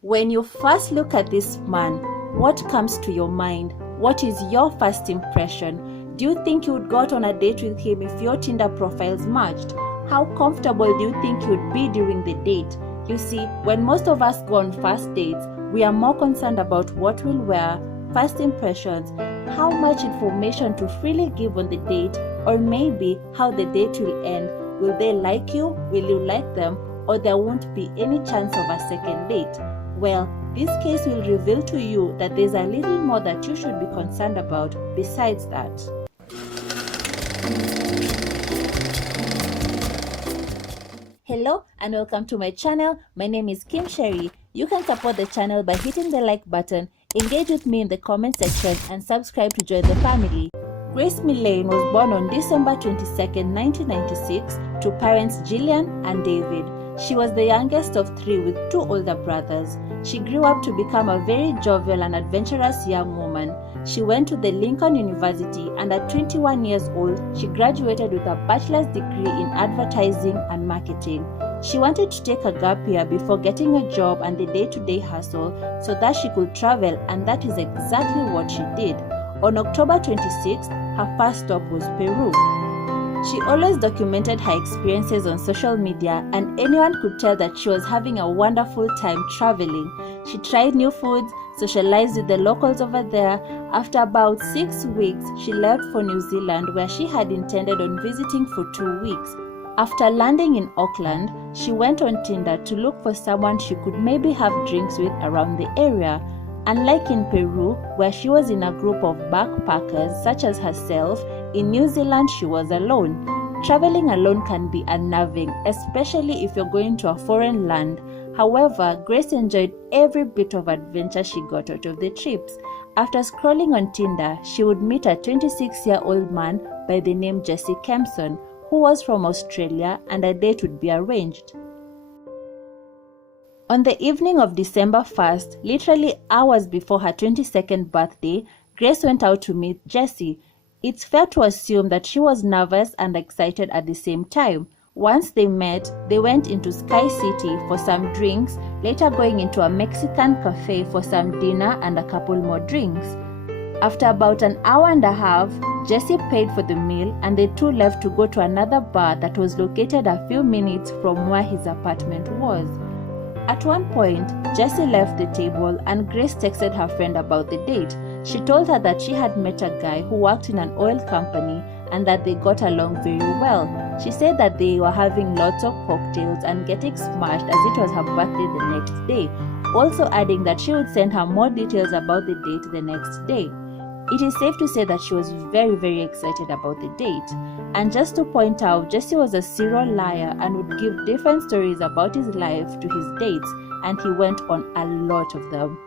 When you first look at this man, what comes to your mind? What is your first impression? Do you think you would go out on a date with him if your Tinder profiles matched? How comfortable do you think you'd be during the date? You see, when most of us go on first dates, we are more concerned about what we'll wear, first impressions, how much information to freely give on the date, or maybe how the date will end. Will they like you? Will you like them? Or there won't be any chance of a second date? Well, this case will reveal to you that there's a little more that you should be concerned about besides that. Hello and welcome to my channel. My name is Kim Sherry. You can support the channel by hitting the like button, engage with me in the comment section, and subscribe to join the family. Grace Millane was born on December 22nd, 1996 to parents Gillian and David. She was the youngest of three with two older brothers. She grew up to become a very jovial and adventurous young woman. She went to the Lincoln University and at 21 years old, she graduated with a bachelor's degree in advertising and marketing. She wanted to take a gap year before getting a job and the day-to-day hustle so that she could travel, and that is exactly what she did. On October 26th, her first stop was Peru. She always documented her experiences on social media, and anyone could tell that she was having a wonderful time traveling. She tried new foods, socialized with the locals over there. After about 6 weeks, she left for New Zealand, where she had intended on visiting for 2 weeks. After landing in Auckland, she went on Tinder to look for someone she could maybe have drinks with around the area. Unlike in Peru, where she was in a group of backpackers such as herself, in New Zealand she was alone. Traveling alone can be unnerving, especially if you're going to a foreign land. However, Grace enjoyed every bit of adventure she got out of the trips. After scrolling on Tinder, she would meet a 26-year-old man by the name Jesse Kempson, who was from Australia, and a date would be arranged. On the evening of December 1st, literally hours before her 22nd birthday, Grace went out to meet Jesse. It's fair to assume that she was nervous and excited at the same time. Once they met, they went into Sky City for some drinks, later going into a Mexican cafe for some dinner and a couple more drinks. After about an hour and a half, Jesse paid for the meal and the two left to go to another bar that was located a few minutes from where his apartment was. At one point, Jesse left the table and Grace texted her friend about the date. She told her that she had met a guy who worked in an oil company and that they got along very well. She said that they were having lots of cocktails and getting smashed as it was her birthday the next day, also adding that she would send her more details about the date the next day. It is safe to say that she was very excited about the date. And just to point out, Jesse was a serial liar and would give different stories about his life to his dates, and he went on a lot of them.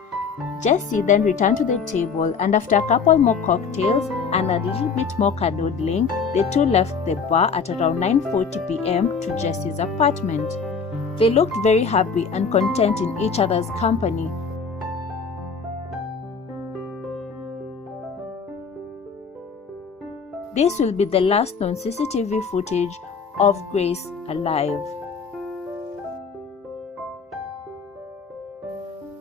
Jesse then returned to the table, and after a couple more cocktails and a little bit more canoodling, the two left the bar at around 9:40 p.m. to Jesse's apartment. They looked very happy and content in each other's company. This will be the last known CCTV footage of Grace alive.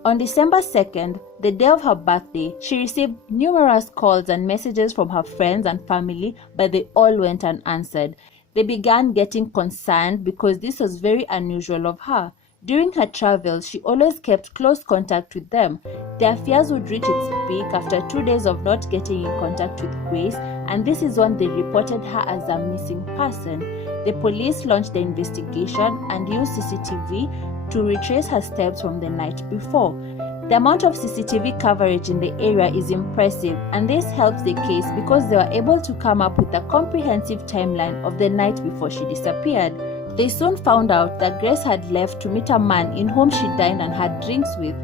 On December 2nd, the day of her birthday, she received numerous calls and messages from her friends and family, but they all went unanswered. They began getting concerned because this was very unusual of her. During her travels, she always kept close contact with them. Their fears would reach its peak after 2 days of not getting in contact with Grace, and this is when they reported her as a missing person. The police launched the investigation and used CCTV to retrace her steps from the night before. The amount of CCTV coverage in the area is impressive, and this helps the case because they were able to come up with a comprehensive timeline of the night before she disappeared. They soon found out that Grace had left to meet a man in whom she dined and had drinks with.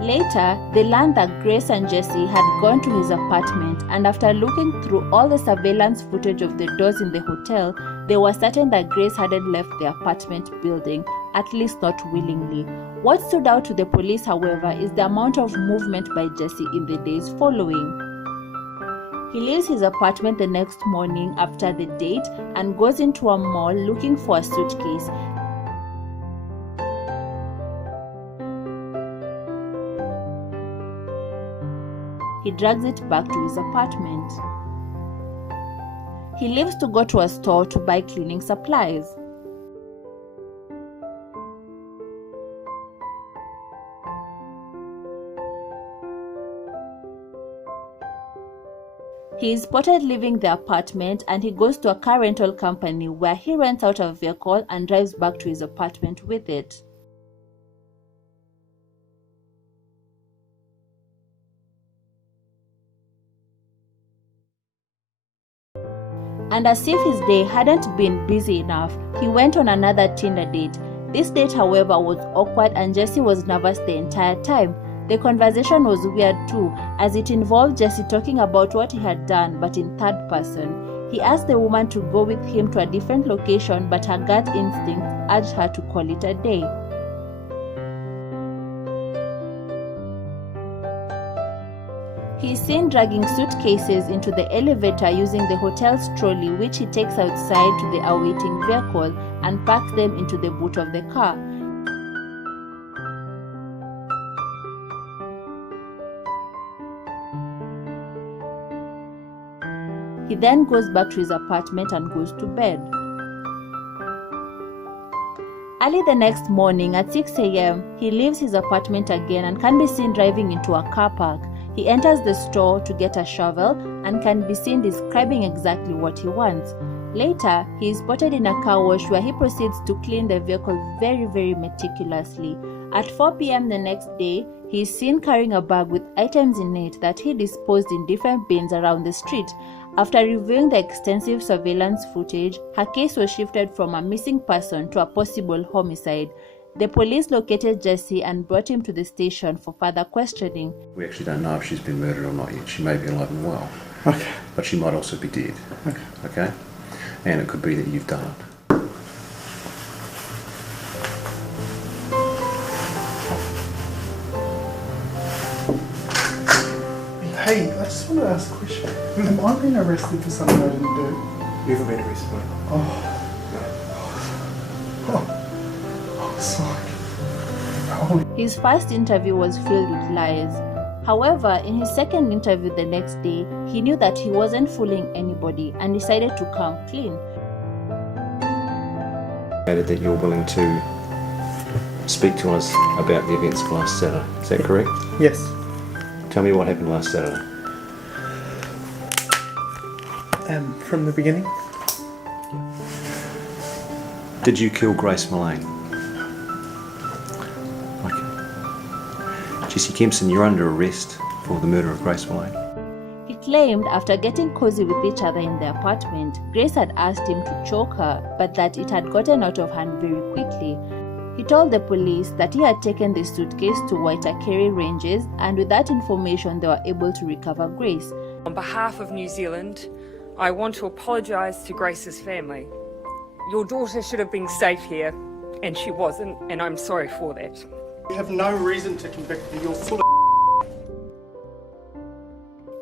Later, they learned that Grace and Jesse had gone to his apartment, and after looking through all the surveillance footage of the doors in the hotel, they were certain that Grace hadn't left the apartment building, at least not willingly. What stood out to the police, however, is the amount of movement by Jesse in the days following. He leaves his apartment the next morning after the date and goes into a mall looking for a suitcase. he drags it back to his apartment. He leaves to go to a store to buy cleaning supplies. He is spotted leaving the apartment and he goes to a car rental company where he rents out a vehicle and drives back to his apartment with it. And as if his day hadn't been busy enough, he went on another Tinder date. This date, however, was awkward and Jesse was nervous the entire time. The conversation was weird too, as it involved Jesse talking about what he had done but in third person. He asked the woman to go with him to a different location, but her gut instinct urged her to call it a day. He is seen dragging suitcases into the elevator using the hotel's trolley, which he takes outside to the awaiting vehicle and packs them into the boot of the car. He then goes back to his apartment and goes to bed. Early the next morning at 6 a.m., he leaves his apartment again and can be seen driving into a car park. He enters the store to get a shovel and can be seen describing exactly what he wants. Later, he is spotted in a car wash where he proceeds to clean the vehicle very meticulously. At 4 p.m. the next day, he is seen carrying a bag with items in it that he disposed in different bins around the street. After reviewing the extensive surveillance footage, her case was shifted from a missing person to a possible homicide. The police located Jesse and brought him to the station for further questioning. We actually don't know if she's been murdered or not yet. She may be alive and well. Okay. But she might also be dead. Okay. Okay? And it could be that you've done it. Hey, I just want to ask a question. Have I been arrested for something I didn't do? You haven't been arrested, mate. His first interview was filled with lies. However, in his second interview the next day, he knew that he wasn't fooling anybody and decided to come clean. That you're willing to speak to us about the events of last Saturday. Is that correct? Yes. Tell me what happened last Saturday. From the beginning? Did you kill Grace Millane? Jesse Kempson, you're under arrest for the murder of Grace Millane. He claimed after getting cozy with each other in the apartment, Grace had asked him to choke her, but that it had gotten out of hand very quickly. He told the police that he had taken the suitcase to Waitakere Ranges, and with that information they were able to recover Grace. On behalf of New Zealand, I want to apologise to Grace's family. Your daughter should have been safe here, and she wasn't, and I'm sorry for that. You have no reason to convict me. You're full of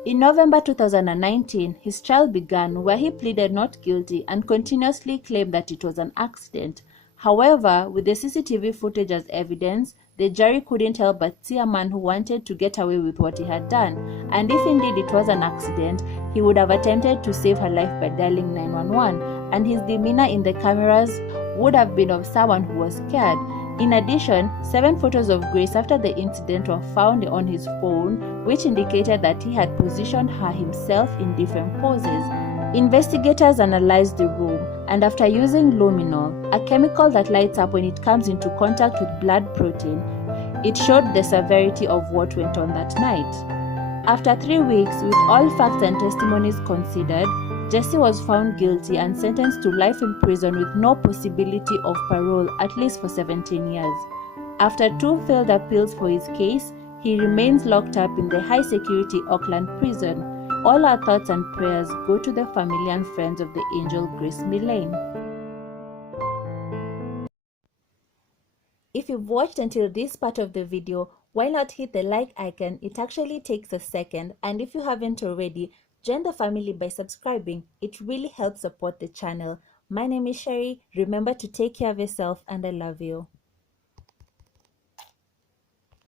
In November 2019, his trial began where he pleaded not guilty and continuously claimed that it was an accident. However, with the CCTV footage as evidence, the jury couldn't help but see a man who wanted to get away with what he had done. And if indeed it was an accident, he would have attempted to save her life by dialing 911, and his demeanor in the cameras would have been of someone who was scared. In addition, 7 photos of Grace after the incident were found on his phone, which indicated that he had positioned her himself in different poses. Investigators analyzed the room, and after using luminol, a chemical that lights up when it comes into contact with blood protein, it showed the severity of what went on that night. After 3 weeks, with all facts and testimonies considered, Jesse was found guilty and sentenced to life in prison with no possibility of parole at least for 17 years. After 2 failed appeals for his case, he remains locked up in the high-security Auckland prison. All our thoughts and prayers go to the family and friends of the angel Grace Millane. If you've watched until this part of the video, why not hit the like icon? It actually takes a second, and if you haven't already, join the family by subscribing. It really helps support the channel. My name is Sherry. Remember to take care of yourself, and I love you.